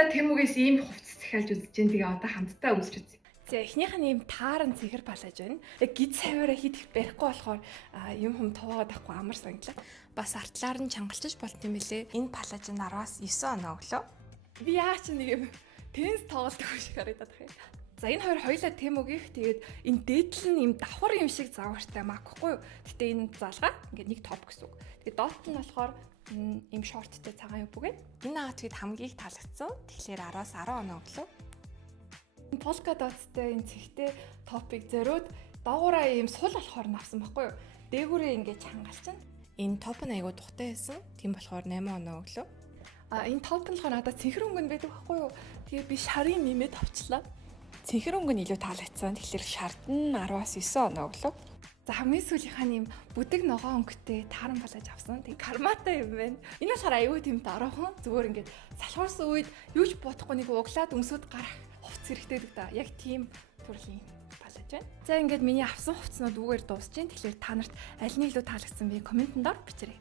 Хоёлаа Тэмүгээс ийм хувцас захиалж үзэж जैन. Тэгээ одоо хамтдаа үзэж үзье. За эхнийх нь ийм тааран цэгэр палаж байна. Яг гид саваараа хит их барихгүй болохоор юм хүм туваад авахгүй амар санагдлаа. Бас артлаар нь чангалчиж болт юм билэ. Энэ палаж нь 10-аас 9 оноо өглөө. Би яа чи нэг юм теннис тоглолт шиг харагдаад байна. За энэ хоёр хоёлаа Тэмүгийнх тэгээд энэ дээдл нь ийм давхар юм шиг завгартай маяхгүй юу. Гэтэ энэ залгаа ингээд нэг топ гэсэн үг. Тэгээд доот нь болохоор ийм шорттой цагаан юм бүгэ. Энэ аутфит хамгийн их таалагдсан. Тэгэхээр 10-аас 10 оноо өглөө. Полка доттой энэ цэгтэй топыг зориуд доогуураа ийм сул болохоор навсан байхгүй юу. Дээгүүрээ ингээд чангалчна. Энэ топ нь айгуу тухтай байсан. Тийм болохоор 8 оноо өглөө. Энэ топ нь болохоор надад цэнхэр өнгөнд байдаг байхгүй юу. Тэгээ би шарын нэмээд авчлаа. Цэнхэр өнгө нь илүү таалагдсан. Тэгэхээр шард нь 10-аас 9 оноо өглөө. За хамгийн сүүлийнх нь юм бүдэг ногоон өнгөтэй тааран балаж авсан. Тэг карматай юм байна. Энэ болохоор аюу тийм дараахан зүгээр ингээд салхуурсан үед юу ч бодохгүй нэг углаад өмсөд гарах хувц хэрэгтэй гэдэг да. Яг тийм төрлийн балаж байна. За ингээд миний авсан хувцснууд үгээр дуусж байна. Тэгэхээр та нарт аль нь илүү таалагдсан бэ? Комментэн доор бичээрэй.